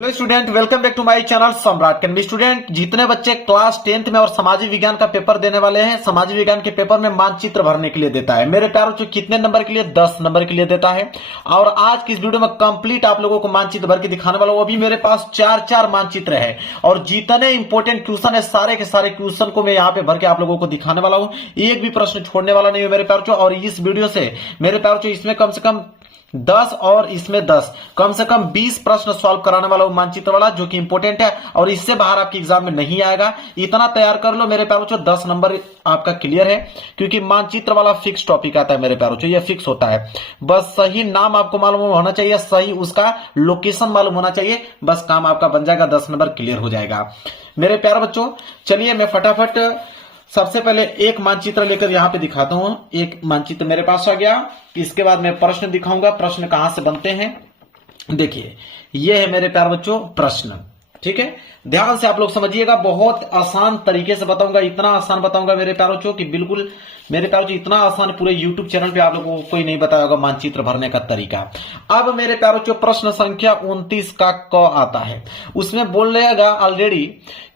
Hello student, welcome back to my channel Samrat can be. Student, जितने बच्चे class 10th में और सामाजिक विज्ञान का पेपर देने वाले हैं, सामाजिक विज्ञान के पेपर में मानचित्र भरने के लिए देता है। मेरे प्यारों बच्चों, कितने नंबर के लिए? 10 नंबर के लिए देता है। और आज की इस वीडियो में कंप्लीट आप लोगों को मानचित्र भर के दिखाने वाला हूं। अभी मेरे पास 4 मानचित्र है और जितने इंपॉर्टेंट क्वेश्चन है सारे के सारे क्वेश्चन को मैं यहाँ पे भर के आप लोगों को दिखाने वाला हूँ। एक भी प्रश्न छोड़ने वाला नहीं है मेरे प्यारों बच्चों। और इस वीडियो से मेरे प्यारों बच्चों इसमें कम से कम 10 और इसमें 10 कम से कम 20 प्रश्न सॉल्व कराने वाला हूं मानचित्र वाला, जो कि इंपॉर्टेंट है और इससे बाहर आपके एग्जाम में नहीं आएगा। इतना तैयार कर लो मेरे प्यारों बच्चों, 10 नंबर आपका क्लियर है, क्योंकि मानचित्र वाला फिक्स टॉपिक आता है मेरे प्यारों बच्चों, ये फिक्स होता है। बस सही नाम आपको मालूम होना चाहिए, सही उसका लोकेशन मालूम होना चाहिए, बस काम आपका बन जाएगा, 10 नंबर क्लियर हो जाएगा मेरे प्यारे बच्चों। चलिए मैं फटाफट सबसे पहले एक मानचित्र लेकर यहां पे दिखाता हूं। एक मानचित्र मेरे पास आ गया, इसके बाद मैं प्रश्न दिखाऊंगा, प्रश्न कहां से बनते हैं। देखिए, ये है मेरे प्यारे बच्चों प्रश्न, ठीक है। ध्यान से आप लोग समझिएगा, बहुत आसान तरीके से बताऊंगा, इतना आसान बताऊंगा मेरे प्यारों बच्चों कि बिल्कुल मेरे प्यारों बच्चों इतना आसान पूरे यूट्यूब चैनल पे आप लोगों को कोई नहीं बताया होगा मानचित्र भरने का तरीका। अब मेरे प्यारों बच्चों प्रश्न संख्या 29 का क आता है। उसमें बोल रहेगा ऑलरेडी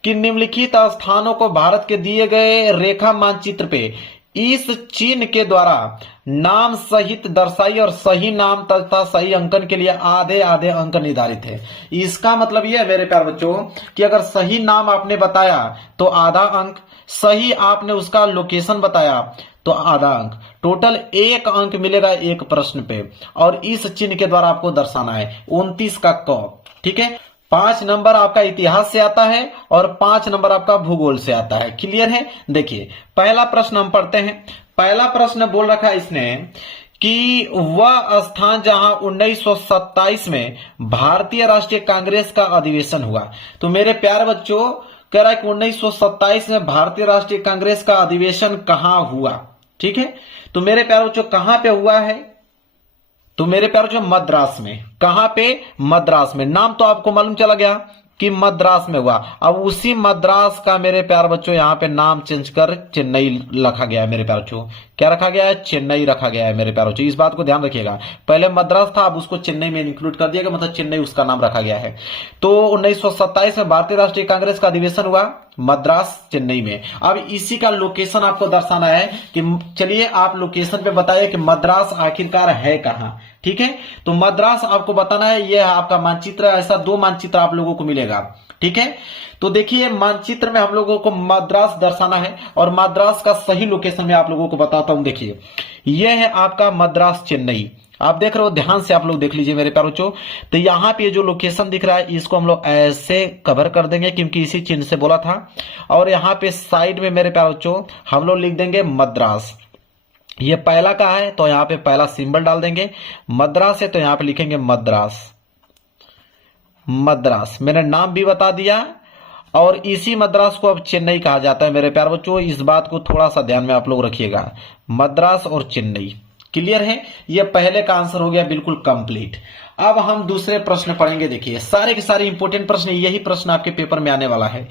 कि निम्नलिखित स्थानों को भारत के दिए गए रेखा मानचित्र पे इस चिन्ह के द्वारा नाम सहित दर्शाई और सही नाम तथा सही अंकन के लिए आधे आधे अंक निर्धारित है। इसका मतलब यह है मेरे प्यारे बच्चों कि अगर सही नाम आपने बताया तो आधा अंक, सही आपने उसका लोकेशन बताया तो आधा अंक, टोटल 1 अंक मिलेगा एक प्रश्न पे। और इस चिन्ह के द्वारा आपको दर्शाना है 29 का क, ठीक है। 5 नंबर आपका इतिहास से आता है और 5 नंबर आपका भूगोल से आता है। क्लियर है? देखिए, पहला प्रश्न हम पढ़ते हैं। पहला प्रश्न बोल रखा है इसने कि वह स्थान जहां 1927 में भारतीय राष्ट्रीय कांग्रेस का अधिवेशन हुआ। तो मेरे प्यारे बच्चों, कह रहा है कि 1927 में भारतीय राष्ट्रीय कांग्रेस का अधिवेशन कहां हुआ, ठीक है। तो मेरे प्यारे बच्चों कहां पे हुआ है? तो मेरे प्यारे जो मद्रास में। कहां पे? मद्रास में। नाम तो आपको मालूम चला गया कि मद्रास में हुआ। अब उसी मद्रास का मेरे प्यारे बच्चों यहां पे नाम चेंज कर चेन्नई रखा गया है मेरे प्यारे बच्चों। क्या रखा गया है? चेन्नई रखा गया है मेरे प्यारे बच्चों। इस बात को ध्यान रखिएगा, पहले मद्रास था, अब उसको चेन्नई में इंक्लूड कर दिया गया, मतलब चेन्नई उसका नाम रखा गया है। तो 1927 में भारतीय राष्ट्रीय कांग्रेस का अधिवेशन हुआ मद्रास, चेन्नई में। अब इसी का लोकेशन आपको दर्शाना है कि चलिए आप लोकेशन पे बताइए कि मद्रास आखिरकार है कहां, ठीक है। तो मद्रास आपको बताना है, यह आपका मानचित्र। ऐसा 2 मानचित्र आप लोगों को मिलेगा, ठीक है। तो देखिए, मानचित्र में हम लोगों को मद्रास दर्शाना है और मद्रास का सही लोकेशन में आप लोगों को बताता हूं। देखिए, यह है आपका मद्रास चेन्नई, आप देख रहे हो, ध्यान से आप लोग देख लीजिए मेरे प्यारे बच्चों। तो यहां पे जो लोकेशन दिख रहा है इसको हम लोग ऐसे कवर कर देंगे, क्योंकि इसी चिन्ह से बोला था। और यहां पे साइड में मेरे प्यारे बच्चों हम लोग लिख देंगे मद्रास। ये पहला का है तो यहां पे पहला सिंबल डाल देंगे। मद्रास है तो यहां पे लिखेंगे मद्रास। मद्रास मैंने नाम भी बता दिया, और इसी मद्रास को अब चेन्नई कहा जाता है मेरे प्यारे बच्चों। इस बात को थोड़ा सा ध्यान में आप लोग रखिएगा, मद्रास और चेन्नई। क्लियर है? ये पहले का आंसर हो गया बिल्कुल कंप्लीट। अब हम दूसरे प्रश्न पढ़ेंगे। देखिए, सारे के सारे इंपॉर्टेंट प्रश्न, यही प्रश्न आपके पेपर में आने वाला है।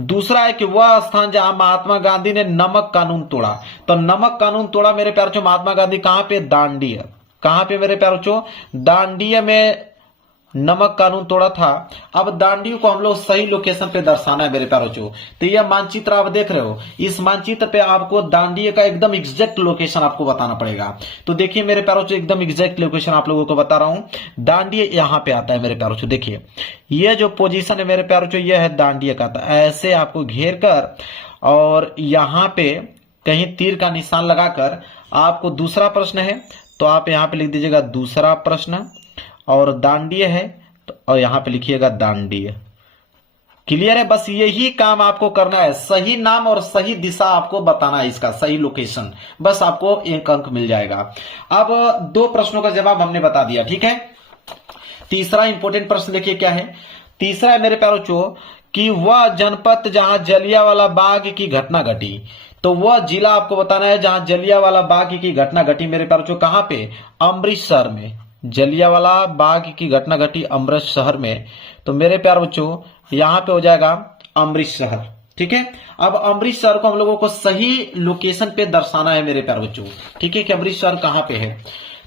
दूसरा है कि वह स्थान जहां महात्मा गांधी ने नमक कानून तोड़ा। तो नमक कानून तोड़ा मेरे प्यारे बच्चों महात्मा गांधी कहां पे? दांडी। कहां पे मेरे प्यारे बच्चों? दांडी में नमक कानून तोड़ा था। अब दांडी को हम लोग सही लोकेशन पे दर्शाना है मेरे प्यारे बच्चों। तो यह मानचित्र आप देख रहे हो, इस मानचित्र पे आपको दांडी का एकदम एग्जैक्ट लोकेशन आपको बताना पड़ेगा। तो देखिए मेरे प्यारे बच्चों, एकदम एग्जैक्ट लोकेशन आप लोगों को बता रहा हूं। दांडी यहां पे आता है मेरे प्यारे बच्चों। देखिए, ये जो पोजीशन है मेरे प्यारे बच्चों, यह है दांडी का। ऐसे आपको घेर कर और यहां पे कहीं तीर का निशान लगाकर आपको दूसरा प्रश्न है तो आप यहां पे लिख दीजिएगा दूसरा प्रश्न, और दांडी है तो और यहां पे लिखिएगा दांडी। क्लियर है? बस यही काम आपको करना है, सही नाम और सही दिशा आपको बताना है, इसका सही लोकेशन, बस आपको 1 अंक मिल जाएगा। अब 2 प्रश्नों का जवाब हमने बता दिया, ठीक है। तीसरा इंपॉर्टेंट प्रश्न देखिए क्या है। तीसरा है मेरे प्यारे बच्चों कि वह जनपद जहां जलियांवाला बाग की घटना घटी। तो वह जिला आपको बताना है जहां जलियांवाला बाग की घटना घटी मेरे प्यारे बच्चों। कहां पे? अमृतसर में। जलियांवाला बाग की घटना घटी अमृतसर में। तो मेरे प्यारे बच्चों यहां पे हो जाएगा अमृतसर, ठीक है। अब अमृतसर को हम लोगों को सही लोकेशन पे दर्शाना है मेरे प्यारे बच्चों, ठीक है, कि अमृतसर कहां पे है।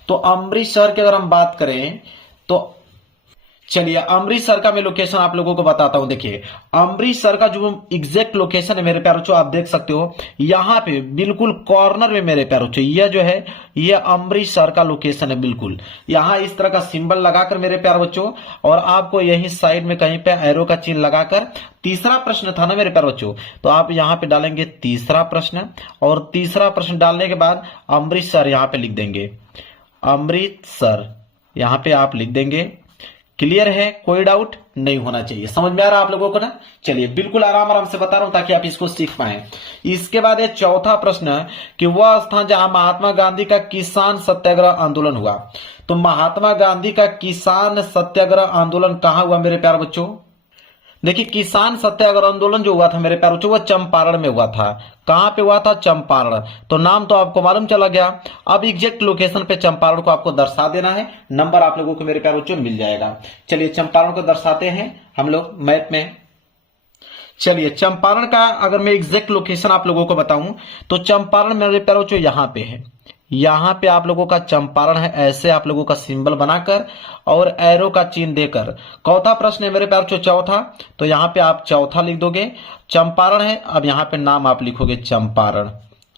तो अमृतसर की अगर हम बात करें तो चलिए अमृतसर का मैं लोकेशन आप लोगों को बताता हूं। देखिए अमृतसर का जो एग्जैक्ट लोकेशन है मेरे प्यारे बच्चों, आप देख सकते हो यहां पे बिल्कुल कॉर्नर में मेरे प्यारे बच्चों, यह जो है यह अमृतसर का लोकेशन है। बिल्कुल यहां इस तरह का सिंबल लगाकर मेरे प्यारे बच्चों, और आपको यही साइड में कहीं पे एरो का चिन्ह लगाकर, तीसरा प्रश्न था ना मेरे प्यारे बच्चों, तो आप यहां पे डालेंगे तीसरा प्रश्न, और तीसरा प्रश्न डालने के बाद अमृतसर यहां पे लिख देंगे, अमृतसर यहां पे आप लिख देंगे। क्लियर है, कोई डाउट नहीं होना चाहिए। समझ में आ रहा है आप लोगों को ना? चलिए बिल्कुल आराम आराम से बता रहा हूं ताकि आप इसको सीख पाए। इसके बाद ये चौथा प्रश्न है कि वह स्थान जहां महात्मा गांधी का किसान सत्याग्रह आंदोलन हुआ। तो महात्मा गांधी का किसान सत्याग्रह आंदोलन कहां हुआ मेरे प्यारे बच्चों? देखिए किसान सत्याग्रह आंदोलन जो हुआ था मेरे प्यारे बच्चों, वह चंपारण में हुआ था। कहां पे हुआ था? चंपारण। तो नाम तो आपको मालूम चला गया। अब एग्जैक्ट लोकेशन पे चंपारण को आपको दर्शा देना है, नंबर आप लोगों को मेरे प्यारे बच्चों मिल जाएगा। चलिए चंपारण को दर्शाते हैं हम लोग मैप में। चलिए चंपारण का अगर मैं एग्जैक्ट लोकेशन आप लोगों को बताऊं तो चंपारण मेरे प्यारे बच्चों यहां पे है, यहां पे आप लोगों का चंपारण है, ऐसे आप लोगों का सिंबल बनाकर और एरो का चिन्ह देकर। चौथा प्रश्न है मेरे प्यारे बच्चों चौथा, तो यहां पे आप चौथा लिख दोगे, चंपारण है। अब यहां पे नाम आप लिखोगे चंपारण,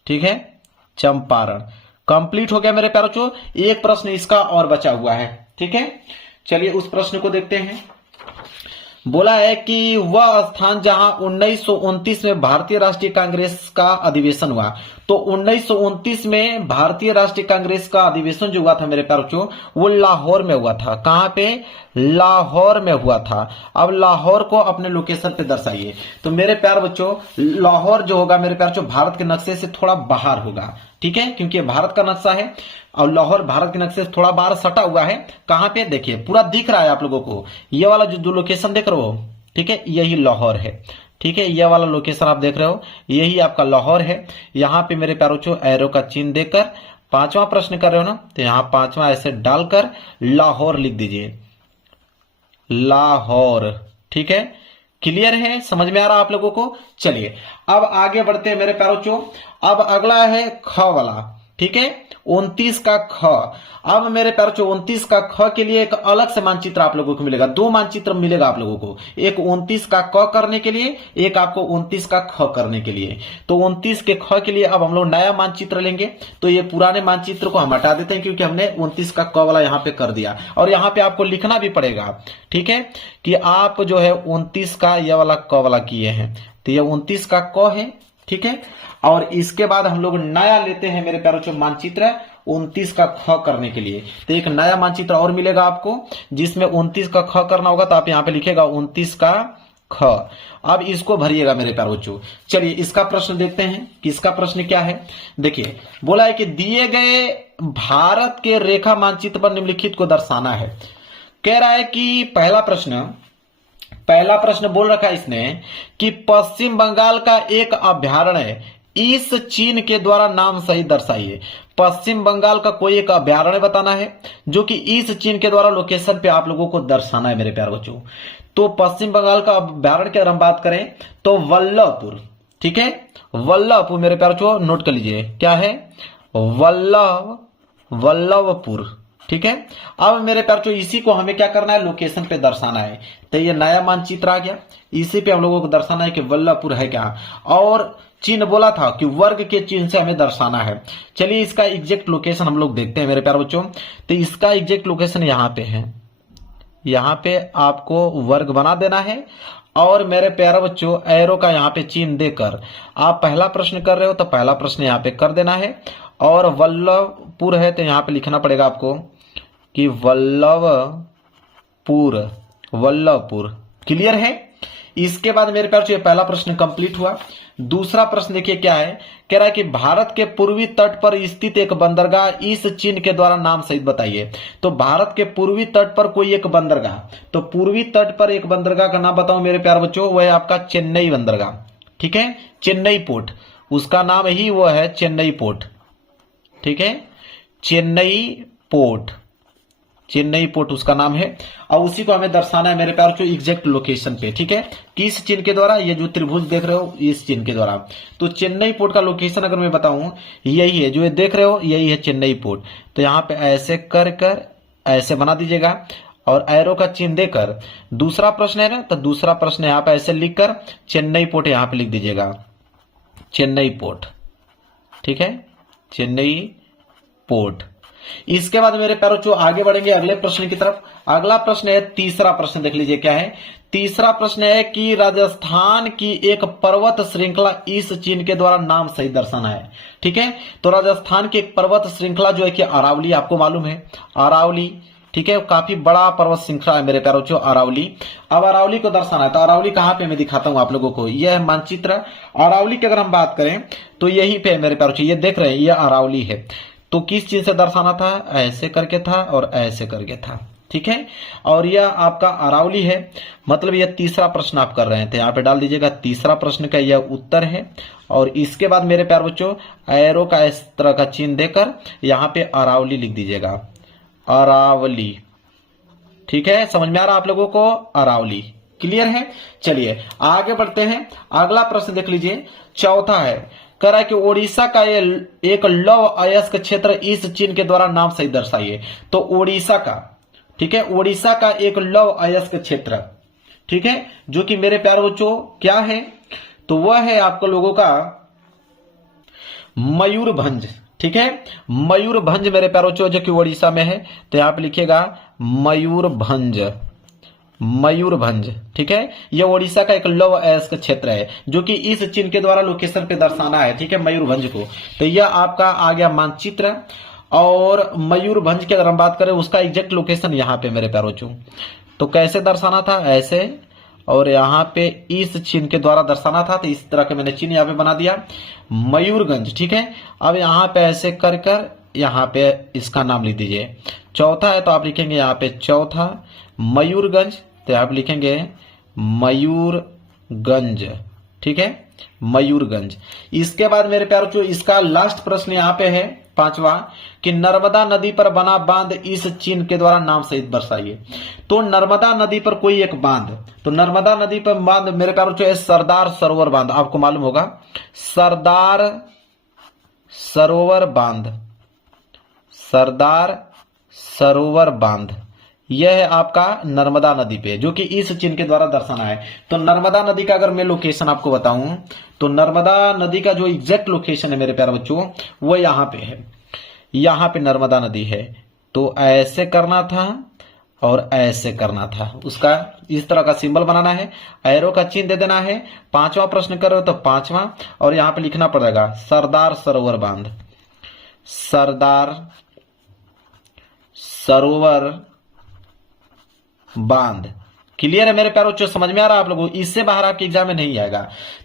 ठीक है, चंपारण। कंप्लीट हो गया मेरे प्यारे बच्चों। एक प्रश्न इसका और बचा हुआ है, ठीक है। चलिए उस प्रश्न को देखते हैं। बोला है कि वह स्थान जहां 1929 में भारतीय राष्ट्रीय कांग्रेस का अधिवेशन हुआ। तो 1929 में भारतीय राष्ट्रीय कांग्रेस का अधिवेशन जो हुआ था मेरे प्यारे बच्चों, वो लाहौर में हुआ था। कहां पे? लाहौर में हुआ था। अब लाहौर को अपने लोकेशन पे दर्शाइए। तो मेरे प्यारे बच्चों लाहौर जो होगा मेरे प्यारे बच्चों भारत के नक्शे से थोड़ा बाहर होगा, ठीक है, क्योंकि भारत का नक्शा है और लाहौर भारत के नक्शे से थोड़ा बाहर सटा हुआ है। कहां पे? देखिए पूरा दिख रहा है आप लोगों को, ये वाला जो लोकेशन देख रहे हो, ठीक है, यही लाहौर है, ठीक है, ये वाला लोकेशन आप देख रहे हो यही आपका लाहौर है। यहां पे मेरे प्यारे बच्चों एरो का चिन्ह देकर पांचवा प्रश्न कर रहे हो ना, तो यहां पांचवा ऐसे डालकर लाहौर लिख दीजिए, लाहौर, ठीक है। क्लियर है, समझ में आ रहा आप लोगों को? चलिए अब आगे बढ़ते हैं मेरे प्यारे बच्चों। अब अगला है ख वाला, ठीक है, 29 का ख। अब मेरे प्यारे बच्चों 29 का ख के लिए एक अलग से मानचित्र आप लोगों को मिलेगा, दो मानचित्र मिलेगा आप लोगों को, एक 29 का क करने के लिए, एक आपको 29 का ख करने के लिए। तो 29 के ख के लिए अब हम लोग नया मानचित्र लेंगे। तो ये पुराने मानचित्र को हम हटा देते हैं क्योंकि हमने 29 का क वाला यहाँ पे कर दिया, और यहाँ पे आपको लिखना भी पड़ेगा, ठीक है, कि आप जो है 29 का ये वाला क वाला किए हैं। तो ये 29 का क है, ठीक है। और इसके बाद हम लोग नया लेते हैं मेरे प्यारे बच्चों मानचित्र 29 का ख करने के लिए। तो एक नया मानचित्र और मिलेगा आपको जिसमें 29 का ख करना होगा। तो आप यहां पे लिखेगा 29 का ख। अब इसको भरिएगा मेरे प्यारे बच्चों। चलिए इसका प्रश्न देखते हैं कि इसका प्रश्न क्या है। देखिए बोला है कि दिए गए भारत के रेखा मानचित्र पर निम्नलिखित को दर्शाना है। कह रहा है कि पहला प्रश्न बोल रखा है इसने कि पश्चिम बंगाल का एक अभयारण्य इस चीन के द्वारा नाम सहित दर्शाइए। पश्चिम बंगाल का कोई एक अभयारण्य बताना है जो कि इस चीन के द्वारा लोकेशन पे आप लोगों को दर्शाना है मेरे प्यारे बच्चों। तो पश्चिम बंगाल का अभयारण्य की अगर हम बात करें तो वल्लभपुर, ठीक है, वल्लभपुर मेरे प्यारे बच्चों नोट कर लीजिए, क्या है? वल्लभपुर, ठीक है। अब मेरे प्यारे बच्चों इसी को हमें क्या करना है? लोकेशन पे दर्शाना है। तो ये नया मानचित्र आ गया, इसी पे हम लोगों को दर्शाना है कि वल्लभपुर है क्या, और चिन्ह बोला था कि वर्ग के चिन्ह से हमें दर्शाना है। चलिए इसका एग्जैक्ट लोकेशन हम लोग देखते हैं मेरे प्यारे बच्चों। तो इसका एग्जैक्ट लोकेशन यहाँ पे है, यहाँ पे आपको वर्ग बना देना है, और मेरे प्यारे बच्चों एरो का यहाँ पे चिन्ह देकर आप पहला प्रश्न कर रहे हो तो पहला प्रश्न यहाँ पे कर देना है। और वल्लभपुर है तो यहाँ पे लिखना पड़ेगा आपको कि वल्लभपुर। क्लियर है? इसके बाद मेरे प्यारे बच्चों पहला प्रश्न कंप्लीट हुआ। दूसरा प्रश्न देखिए क्या है, कह रहा है कि भारत के पूर्वी तट पर स्थित एक बंदरगाह इस चिन्ह के द्वारा नाम सहित बताइए। तो भारत के पूर्वी तट पर कोई एक बंदरगाह, तो पूर्वी तट पर एक बंदरगाह का नाम बताऊं मेरे प्यारे बच्चों, वह है आपका चेन्नई बंदरगाह, ठीक है, चेन्नई पोर्ट, उसका नाम ही वो है चेन्नई पोर्ट, ठीक है, चेन्नई पोर्ट उसका नाम है। और उसी को हमें दर्शाना है मेरे प्यारे बच्चों एग्जैक्ट लोकेशन पे, ठीक है, किस चिन्ह के द्वारा? ये जो त्रिभुज देख रहे हो इस चिन्ह के द्वारा। तो चेन्नई पोर्ट का लोकेशन अगर मैं बताऊं यही है, जो ये देख रहे हो यही है चेन्नई पोर्ट। तो यहां पे ऐसे कर ऐसे बना दीजिएगा, और एरो का चिन्ह देकर दूसरा प्रश्न है ना, तो दूसरा प्रश्न यहाँ पे ऐसे लिखकर चेन्नई पोर्ट यहाँ पे लिख दीजिएगा, चेन्नई पोर्ट, ठीक है, चेन्नई पोर्ट। इसके बाद मेरे प्यारों जो आगे बढ़ेंगे अगले प्रश्न की तरफ। अगला प्रश्न है तीसरा प्रश्न, देख लीजिए क्या है। तीसरा प्रश्न है कि राजस्थान की एक पर्वत श्रृंखला इस चिन्ह के द्वारा नाम सहित दर्शाना है, ठीक है। तो राजस्थान की एक पर्वत श्रृंखला जो है कि अरावली, आपको मालूम है अरावली, ठीक है, काफी बड़ा पर्वत श्रृंखला है मेरे प्यारों जो अरावली। अब अरावली को दर्शाना है, तो अरावली कहां पे मैं दिखाता हूं आप लोगों को, यह है मानचित्र अरावली की। अगर हम बात करें तो यहीं पे मेरे प्यारों, ये देख रहे हैं ये अरावली है। तो किस चीज से दर्शाना था, ऐसे करके था और ऐसे करके था, ठीक है। और यह आपका अरावली है, मतलब यह तीसरा प्रश्न आप कर रहे थे, यहाँ पे डाल दीजिएगा तीसरा प्रश्न का यह उत्तर है। और इसके बाद मेरे प्यारे बच्चों एरो का इस तरह का चिन्ह देकर यहाँ पे अरावली लिख दीजिएगा, अरावली, ठीक है। समझ में आ रहा आप लोगों को, अरावली, क्लियर है। चलिए आगे बढ़ते हैं। अगला प्रश्न देख लीजिए, चौथा है, कह रहा है कि ओडिशा का एक लौह अयस्क क्षेत्र इस चिन्ह के द्वारा नाम सहित दर्शाइए। तो ओडिशा का, ठीक है, ओडिशा का एक लौह अयस्क क्षेत्र, ठीक है, जो कि मेरे प्यारे बच्चों क्या है, तो वह है आपको लोगों का मयूरभंज, ठीक है। मयूरभंज मेरे प्यारे बच्चों जो कि ओडिशा में है, तो यहां पे लिखिएगा मयूरभंज, मयूरभंज, ठीक है। यह ओडिशा का एक लौह अयस्क क्षेत्र है जो कि इस चिन्ह के द्वारा लोकेशन पे दर्शाना है, ठीक है, मयूरभंज को। तो यह आपका आ गया मानचित्र। और मयूरभंज की अगर हम बात करें उसका एग्जैक्ट लोकेशन यहाँ पे मेरे प्यारों चो, तो कैसे दर्शाना था, ऐसे, और यहाँ पे इस चिन्ह के द्वारा दर्शाना था। तो इस तरह के मैंने चिन्ह यहाँ पे बना दिया मयूरगंज, ठीक है। अब यहाँ पे ऐसे कर कर यहाँ पे इसका नाम लिख दीजिए। चौथा है तो आप लिखेंगे यहाँ पे चौथा मयूरगंज, तो आप लिखेंगे मयूरगंज, ठीक है, मयूरगंज। इसके बाद मेरे प्यारों जो इसका लास्ट प्रश्न यहाँ पे है पांचवा, कि नर्मदा नदी पर बना बांध इस चिन्ह के द्वारा नाम सहित दर्शाइए। तो नर्मदा नदी पर कोई एक बांध, तो नर्मदा नदी पर बांध मेरे प्यारों जो है सरदार सरोवर बांध, आपको मालूम होगा सरदार सरोवर बांध, सरदार सरोवर बांध, यह है आपका नर्मदा नदी पे जो कि इस चिन्ह के द्वारा दर्शाना है। तो नर्मदा नदी का अगर मैं लोकेशन आपको बताऊं तो नर्मदा नदी का जो एग्जैक्ट लोकेशन है मेरे प्यारे बच्चों वो यहां पे है, यहां पे नर्मदा नदी है। तो ऐसे करना था और ऐसे करना था, उसका इस तरह का सिंबल बनाना है, एरो का चिन्ह दे देना है। पांचवा प्रश्न कर रहे हो तो पांचवा, और यहां पे लिखना पड़ेगा सरदार सरोवर बांध, सरदार सरोवर बांध। क्लियर है मेरे प्यारों, जो समझ में आ रहा है आप लोगों को, इससे बाहर आपके एग्जाम में नहीं आएगा।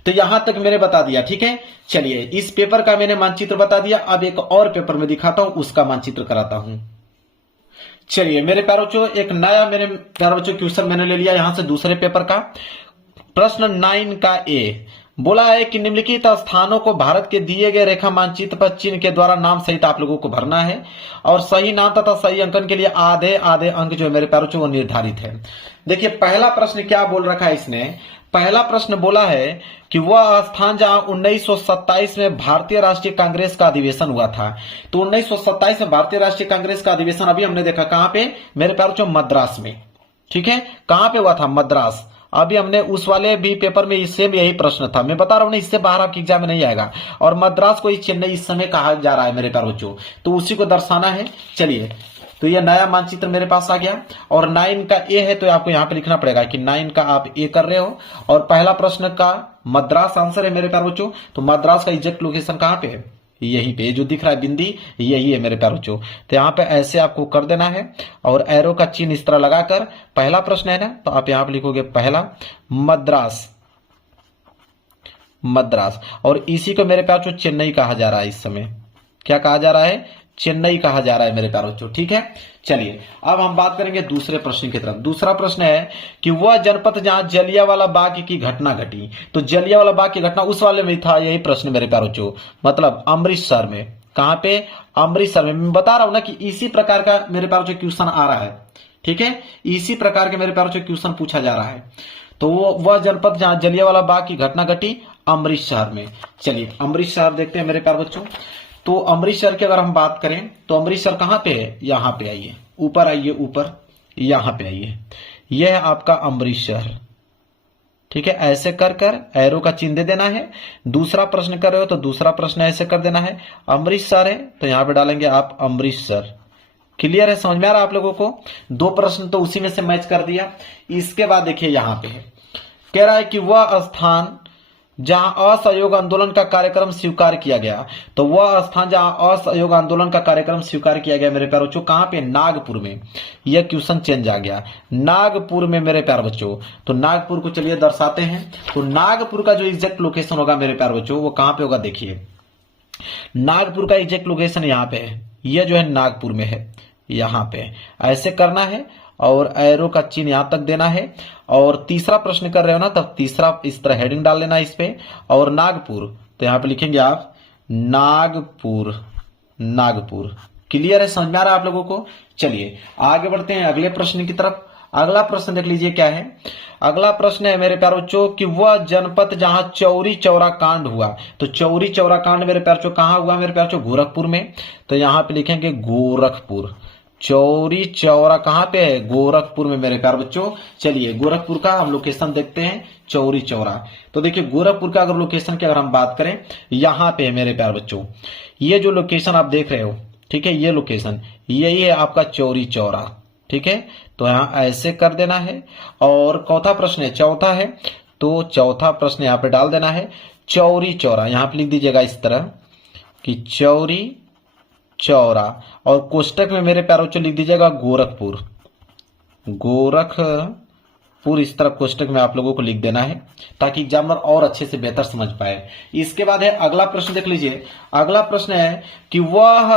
तो यहां तक मैंने बता दिया, ठीक है। चलिए इस पेपर का मैंने मानचित्र बता दिया, अब एक और पेपर में दिखाता हूं, उसका मानचित्र कराता हूं। चलिए मेरे प्यारों जो एक नया मेरे प्यारों बच्चों क्वेश्चन मैंने ले लिया यहां से दूसरे पेपर का, प्रश्न 9 का ए बोला है कि निम्नलिखित स्थानों को भारत के दिए गए रेखा मानचित्र पर चिन्ह के द्वारा नाम सहित आप लोगों को भरना है, और सही नाम तथा सही अंकन के लिए आधे आधे अंक जो है मेरे प्यारों वो निर्धारित है। देखिए पहला प्रश्न क्या बोल रखा है इसने, पहला प्रश्न बोला है कि वह स्थान जहां 1927 में भारतीय राष्ट्रीय कांग्रेस का अधिवेशन हुआ था। तो 1927 में भारतीय राष्ट्रीय कांग्रेस का अधिवेशन अभी हमने देखा कहां पे मेरे प्यारों मद्रास में, ठीक है, कहां पे हुआ था, मद्रास। अभी हमने उस वाले भी पेपर में इससे भी यही प्रश्न था, मैं बता रहा हूं ना, इससे बाहर आपके एग्जाम में नहीं आएगा। और मद्रास को चेन्नई इस समय कहा जा रहा है मेरे प्यारे बच्चों, तो उसी को दर्शाना है। चलिए तो ये नया मानचित्र मेरे पास आ गया, और 9 का ए है तो आपको यहां पे लिखना पड़ेगा कि 9 का आप ए कर रहे हो, और पहला प्रश्न का मद्रास आंसर है मेरे प्यारे बच्चों। तो मद्रास का एग्जैक्ट लोकेशन कहां पे है, यहीं पे, जो दिख रहा है बिंदी यही है मेरे प्यारे बच्चों। तो यहाँ पे ऐसे आपको कर देना है, और एरो का चिन्ह इस तरह लगाकर, पहला प्रश्न है ना, तो आप यहाँ पे लिखोगे पहला मद्रास, मद्रास, और इसी को मेरे प्यारे बच्चों चेन्नई कहा जा रहा है इस समय, क्या कहा जा रहा है, चेन्नई कहा जा रहा है मेरे प्यारे बच्चों, ठीक है। चलिए अब हम बात करेंगे दूसरे प्रश्न की तरफ। दूसरा प्रश्न है कि वह जनपद जहां जलियांवाला बाग की घटना घटी। तो जलियांवाला बाग की घटना उस वाले में था, यही प्रश्न मेरे प्यारे बच्चों, मतलब अमृतसर में, कहां पे, अमृतसर में। मैं बता रहा हूं ना कि इसी प्रकार का मेरे प्यारे बच्चों क्वेश्चन आ रहा है, ठीक है, इसी प्रकार के मेरे प्यारे बच्चों क्वेश्चन पूछा जा रहा है। तो वह जनपद जहां जलियांवाला बाग की घटना घटी अमृतसर में। चलिए अमृतसर देखते हैं मेरे प्यारे बच्चों। तो अमृतसर की अगर हम बात करें तो अमृतसर कहां पे है, यहां पे आइए, ऊपर आइए, ऊपर, यहां पे आइए, यह है आपका अमृतसर। ठीक है, ऐसे कर कर एरो का चिन्ह दे देना है। दूसरा प्रश्न कर रहे हो तो दूसरा प्रश्न ऐसे कर देना है। अमृतसर है तो यहां पे डालेंगे आप अमृतसर। क्लियर है, समझ में आ रहा है आप लोगों को? दो प्रश्न तो उसी में से मैच कर दिया। इसके बाद देखिए यहां पे है, कह रहा है कि वह स्थान जहां असहयोग आंदोलन का कार्यक्रम स्वीकार किया गया, तो वह स्थान जहां असहयोग आंदोलन का कार्यक्रम स्वीकार किया गया मेरे प्यारे बच्चों, कहां पे? नागपुर में। यह क्वेश्चन चेंज आ गया, नागपुर में मेरे प्यारे बच्चों। तो नागपुर को चलिए दर्शाते हैं। तो नागपुर का जो एग्जैक्ट लोकेशन होगा मेरे प्यारे बच्चों, वो कहां पे होगा? देखिए, नागपुर का एग्जैक्ट लोकेशन यहां पे है, यह जो है नागपुर में है, यहां पे ऐसे करना है और एरो का चिन्ह यहां तक देना है। और तीसरा प्रश्न कर रहे हो ना, तब तीसरा इस तरह हेडिंग डाल लेना इस पे। और नागपुर तो यहां पे लिखेंगे आप नागपुर, नागपुर। क्लियर है, समझ में आ रहा है आप लोगों को? चलिए आगे बढ़ते हैं अगले प्रश्न की तरफ। अगला प्रश्न देख लीजिए क्या है। अगला प्रश्न है मेरे प्यारे बच्चों कि वह जनपद जहां चौरी चौरा कांड हुआ, तो चौरी चौरा कांड मेरे प्यारे बच्चों कहां हुआ? मेरे प्यारे बच्चों गोरखपुर में। तो यहां पे लिखेंगे गोरखपुर। चौरी चौरा कहां पे है? गोरखपुर में मेरे प्यारे बच्चों। चलिए गोरखपुर का हम लोकेशन देखते हैं, चौरी चौरा। तो देखिए गोरखपुर का अगर लोकेशन की अगर हम बात करें, यहां पे है मेरे प्यारे बच्चों। ये जो लोकेशन आप देख रहे हो, ठीक है, ये लोकेशन यही है आपका चौरी चौरा। ठीक है, तो यहां ऐसे कर देना है। और चौथा प्रश्न है, चौथा है, तो चौथा प्रश्न यहां पे डाल देना है चौरी चौरा। यहां पे लिख दीजिएगा इस तरह कि चौरी चौरा, और कोष्टक में मेरे प्यारे बच्चों लिख दीजिएगा गोरखपुर, गोरखपुर। इस तरह कोष्टक में आप लोगों को लिख देना है ताकि एग्जामिनर और अच्छे से बेहतर समझ पाए। इसके बाद है अगला प्रश्न, देख लीजिए। अगला प्रश्न है कि वह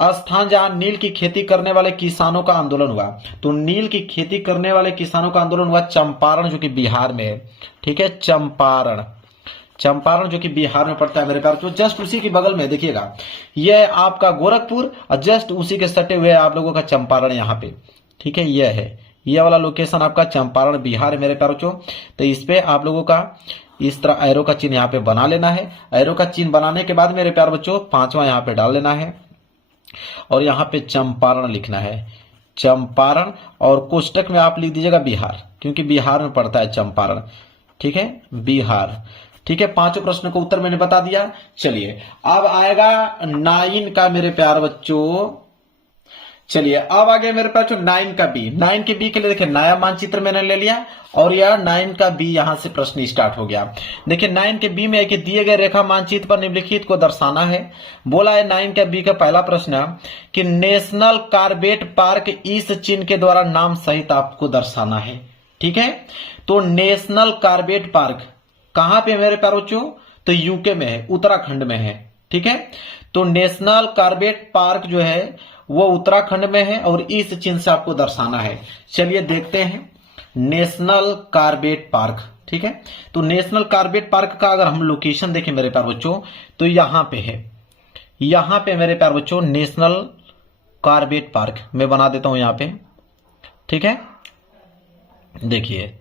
स्थान जहां नील की खेती करने वाले किसानों का आंदोलन हुआ, तो नील की खेती करने वाले किसानों का आंदोलन हुआ चंपारण, जो कि बिहार में है। ठीक है, चंपारण, चंपारण जो कि बिहार में पड़ता है मेरे प्यारे, जस्ट उसी के बगल में देखिएगा यह आपका गोरखपुर और जस्ट उसी के सटे हुए आप लोगों का चंपारण यहाँ पे। ठीक है, यह है, यह वाला लोकेशन आपका चंपारण बिहार है मेरे प्यारे। तो इस पे आप लोगों का इस तरह एरो का चिन्ह यहाँ पे बना लेना है। एरो का चिन्ह बनाने के बाद मेरे प्यारे बच्चों पांचवा यहाँ पे डाल लेना है और यहाँ पे चंपारण लिखना है, चंपारण। और कोष्टक में आप लिख दीजिएगा बिहार, क्योंकि बिहार में पड़ता है चंपारण। ठीक है, बिहार। ठीक है, पांचों प्रश्नों को उत्तर मैंने बता दिया। चलिए अब आएगा 9 का मेरे प्यार बच्चों। चलिए अब आ गया मेरे पास 9 का बी। 9 के बी के लिए देखिए नया मानचित्र मैंने ले लिया और यह 9 का बी यहां से प्रश्न स्टार्ट हो गया। देखिए 9 के बी में एक दिए गए रेखा मानचित्र पर निम्नलिखित को दर्शाना है। बोला है 9 का बी का पहला प्रश्न कि नेशनल कार्बेट पार्क इस चिन्ह के द्वारा नाम सहित आपको दर्शाना है। ठीक है, तो नेशनल कार्बेट पार्क कहां पे मेरे प्यारे बच्चों? तो यूके में है, उत्तराखंड में है। ठीक है, तो नेशनल कार्बेट पार्क जो है वो उत्तराखंड में है और इस चिन्ह से आपको दर्शाना है। चलिए देखते हैं नेशनल कार्बेट पार्क। ठीक है, तो नेशनल कार्बेट पार्क का अगर हम लोकेशन देखें मेरे प्यारे बच्चों तो यहां पे है, यहां पे मेरे प्यारे बच्चों नेशनल कार्बेट पार्क मैं बना देता हूं यहां पे। ठीक है, देखिए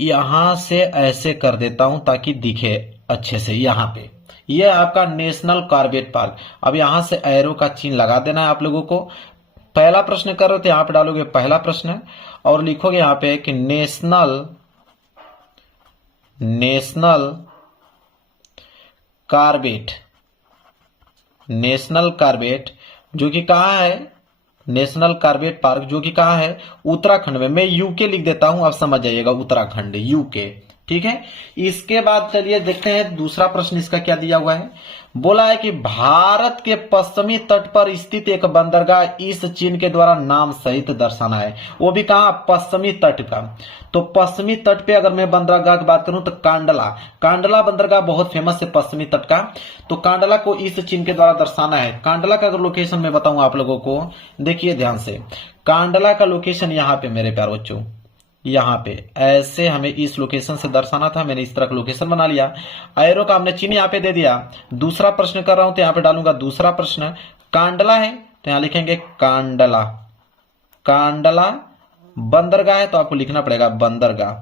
यहां से ऐसे कर देता हूं ताकि दिखे अच्छे से। यहां पे ये आपका नेशनल कार्बेट पार्क। अब यहां से एरो का चिन्ह लगा देना है आप लोगों को। पहला प्रश्न कर रहे थे, यहां पे डालोगे पहला प्रश्न और लिखोगे यहां पे कि नेशनल कार्बेट, नेशनल कार्बेट जो कि कहां है? नेशनल कार्बेट पार्क जो कि कहां है? उत्तराखंड में। मैं यूके लिख देता हूं, आप समझ जाइएगा, उत्तराखंड, यूके। ठीक है, इसके बाद चलिए देखते हैं दूसरा प्रश्न इसका क्या दिया हुआ है। बोला है कि भारत के पश्चिमी तट पर स्थित एक बंदरगाह इस चिन्ह के द्वारा नाम सहित दर्शाना है। वो भी कहां? पश्चिमी तट का। तो पश्चिमी तट पे अगर मैं बंदरगाह की बात करूं तो कांडला, कांडला बंदरगाह बहुत फेमस है पश्चिमी तट का। तो कांडला को इस चिन्ह के द्वारा दर्शाना है। कांडला का अगर लोकेशन मैं बताऊं आप लोगों को, देखिए ध्यान से, कांडला का लोकेशन यहां पे मेरे प्यारे बच्चों, यहां पे ऐसे हमें इस लोकेशन से दर्शाना था। मैंने इस तरह का लोकेशन बना लिया, एरो का हमने चिन्ह यहां पे दे दिया। दूसरा प्रश्न कर रहा हूं तो यहां पे डालूंगा दूसरा प्रश्न, कांडला है तो यहां लिखेंगे कांडला, कांडला। बंदरगाह है तो आपको लिखना पड़ेगा बंदरगाह,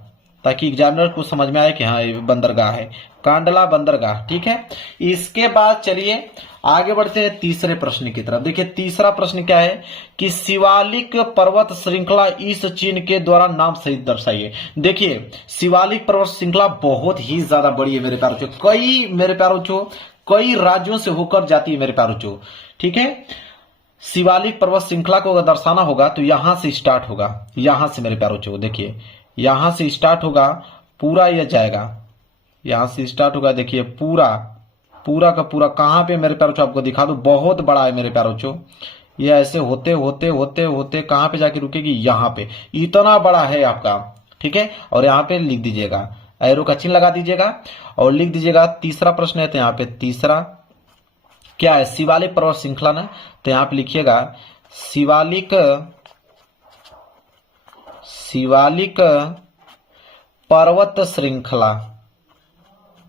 ताकि एग्जामिनर को समझ में आए कि हाँ ये बंदरगाह है, कांडला बंदरगाह। ठीक है, इसके बाद चलिए आगे बढ़ते हैं तीसरे प्रश्न की तरफ। देखिए तीसरा प्रश्न क्या है कि शिवालिक पर्वत श्रृंखला इस चीन के द्वारा नाम सहित दर्शाइए। देखिए शिवालिक पर्वत श्रृंखला बहुत ही ज्यादा बड़ी है मेरे प्यारों, कई मेरे प्यारों कई राज्यों से होकर जाती है मेरे प्यारों। ठीक है, शिवालिक पर्वत श्रृंखला को अगर दर्शाना होगा तो यहां से स्टार्ट होगा, यहां से मेरे प्यारों देखिए यहां से स्टार्ट होगा, पूरा यह जाएगा, यहां से स्टार्ट होगा। देखिए पूरा पूरा का पूरा कहां पे मेरे प्यारों आपको दिखा दूं, बहुत बड़ा है मेरे प्यारों। ये ऐसे होते होते होते होते कहां पे जाके रुकेगी, यहां पे, इतना बड़ा है आपका। ठीक है, और यहां पे लिख दीजिएगा, एरो का चिन्ह लगा दीजिएगा और लिख दीजिएगा तीसरा प्रश्न है। तो यहाँ पे तीसरा क्या है, शिवालिक पर्वत श्रृंखला ना, तो यहां पे लिखिएगा शिवालिक पर्वत श्रृंखला,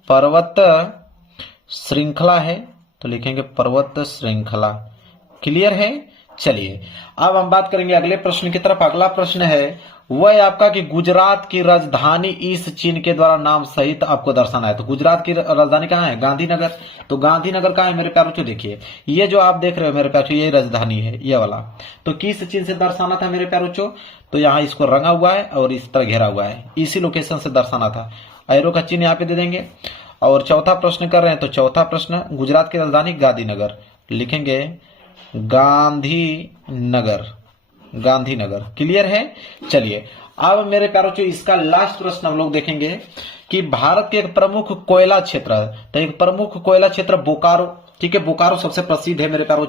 पर्वत श्रृंखला है तो लिखेंगे पर्वत श्रृंखला। क्लियर है। चलिए अब हम बात करेंगे अगले प्रश्न की तरफ। अगला प्रश्न है वह आपका कि गुजरात की राजधानी इस चीन के द्वारा नाम सहित आपको दर्शाना है। तो गुजरात की राजधानी कहाँ है, गांधीनगर। तो गांधीनगर कहाँ है मेरे प्यारों, देखिए ये जो आप देख रहे हो मेरे प्यारों, ये राजधानी है ये वाला। तो किस चीन से दर्शाना था मेरे प्यारों, तो यहाँ इसको रंगा हुआ है और इस तरह घेरा हुआ है, इसी लोकेशन से दर्शाना था। एरो का चिन्ह यहाँ पे दे देंगे। और चौथा प्रश्न कर रहे हैं, तो चौथा प्रश्न गुजरात की राजधानी गांधीनगर, लिखेंगे गांधीनगर, गांधीनगर। क्लियर है। चलिए अब मेरे प्यारों इसका लास्ट प्रश्न हम लोग देखेंगे कि भारत के एक प्रमुख कोयला क्षेत्र, तो एक प्रमुख कोयला क्षेत्र बोकारो। ठीक है, बोकारो सबसे प्रसिद्ध है मेरे प्यारों।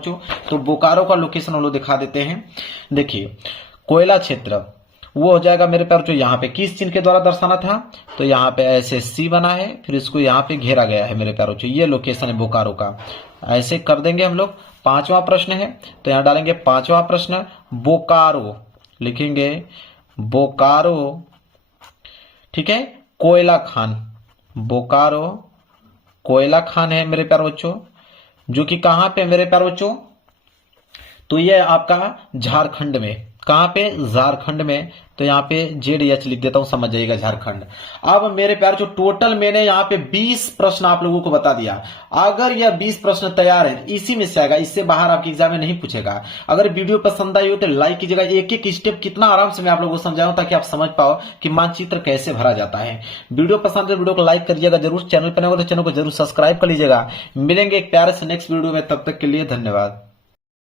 तो बोकारो का लोकेशन हम लोग दिखा देते हैं। देखिए कोयला क्षेत्र वो हो जाएगा मेरे प्यारों यहाँ पे किस चिन्ह के द्वारा दर्शाना था, तो यहाँ पे ऐसे सी बना है, फिर इसको यहाँ पे घेरा गया है मेरे प्यारों। ये लोकेशन है बोकारो का। ऐसे कर देंगे हम लोग। पांचवा प्रश्न है तो यहाँ डालेंगे पांचवा प्रश्न बोकारो, लिखेंगे बोकारो। ठीक है, कोयला खान, बोकारो कोयला खान है मेरे प्यारे बच्चों, जो कि कहां पे मेरे प्यारे बच्चों, तो ये आपका झारखंड में, कहां पे, झारखंड में। तो यहाँ पे ZH लिख देता हूं, समझ जाइएगा झारखंड। अब मेरे प्यारे जो टोटल मैंने यहाँ पे 20 प्रश्न आप लोगों को बता दिया। अगर यह 20 प्रश्न तैयार है इसी में से आएगा, इससे बाहर आपके एग्जाम में नहीं पूछेगा। अगर वीडियो पसंद आई हो तो लाइक कीजिएगा। एक एक स्टेप कितना आराम से मैं आप लोगों को समझाऊं ताकि आप समझ पाओ कि मानचित्र कैसे भरा जाता है। वीडियो पसंद है वीडियो को लाइक करिएगा जरूर, चैनल पर नहीं हो तो चैनल को जरूर सब्सक्राइब कर लीजिएगा। मिलेंगे एक प्यारे से नेक्स्ट वीडियो में, तब तक के लिए धन्यवाद।